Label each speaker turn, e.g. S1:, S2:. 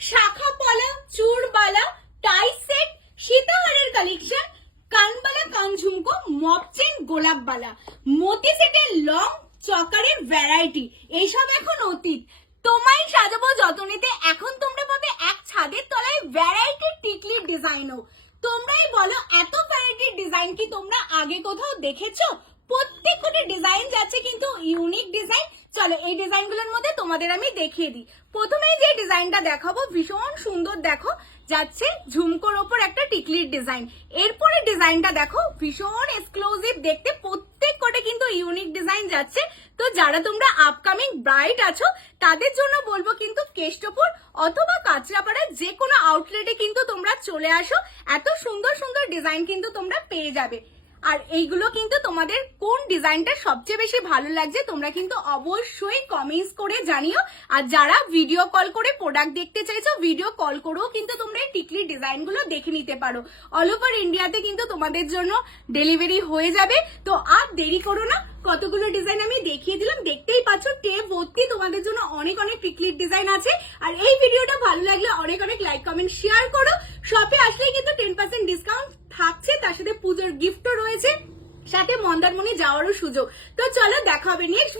S1: শাখা পলা চুরবালা টাই সেট, সীতাহারের কালেকশন কানবালা কানঝুমকো মপ চেন গোলাপবালা মতি সেটের লং চকারের ভ্যারাইটি এইসব এখন অতীত। তোমায় সাজাবো যতনীতে এখন তোমরা পাবে এক ছাদের তলায় ভ্যারাইটির টিকলির ডিজাইনও তোমরাই বলো, এত ভ্যারাইটির ডিজাইন কি তোমরা আগে কোথাও দেখেছ? প্রত্যেকটা ডিজাইন যাচ্ছে কিন্তু ইউনিক ডিজাইন চলো এই ডিজাইনগুলোর মধ্যে তোমাদের আমি দেখিয়ে দিই। প্রথমেই যে ডিজাইনটা দেখাবো, ভীষণ সুন্দর দেখো, যাচ্ছে ঝুমকোর ওপর একটা টিকলির ডিজাইন। এরপরে ডিজাইনটা দেখো, ভীষণ এক্সক্লুসিভ দেখতে প্রত্যেক কোটে কিন্তু ইউনিক ডিজাইন যাচ্ছে। তো যারা তোমরা আপকামিং ব্রাইট আছো, তাদের জন্য বলব কিন্তু কেষ্টপুর অথবা কাঁচরাপাড়ার যে কোনো আউটলেটে কিন্তু তোমরা চলে আসো। এত সুন্দর সুন্দর ডিজাইন কিন্তু তোমরা পেয়ে যাবে। আর এইগুলো কিন্তু তোমাদের কোন ডিজাইনটা সবচেয়ে বেশি ভালো লাগছে, তোমরা কিন্তু অবশ্যই কমেন্টস করে জানিও। আর যারা ভিডিও কল করে প্রোডাক্ট দেখতে চাইছো ভিডিও কল করেও কিন্তু তোমরা এই টিকলি ডিজাইনগুলো দেখে নিতে পারো। অল ওভার ইন্ডিয়াতে কিন্তু তোমাদের জন্য ডেলিভারি হয়ে যাবে। তো আর দেরি করো না, কতগুলো ডিজাইন আমি দেখিয়ে দিলাম। দেখতেই পাচ্ছ টেপ ভর্তি, তোমাদের জন্য অনেক অনেক টিকলির ডিজাইন আছে। আর এই ভিডিওটা ভালো লাগলে অনেক অনেক লাইক কমেন্ট শেয়ার করো। শপে আসলেই কিন্তু টেন পার্সেন্ট ডিসকাউন্ট গিফটও রয়েছে সাথে মন্দারমণি যাওয়ারও সুযোগ। তো চলো দেখা হবে নেক্সট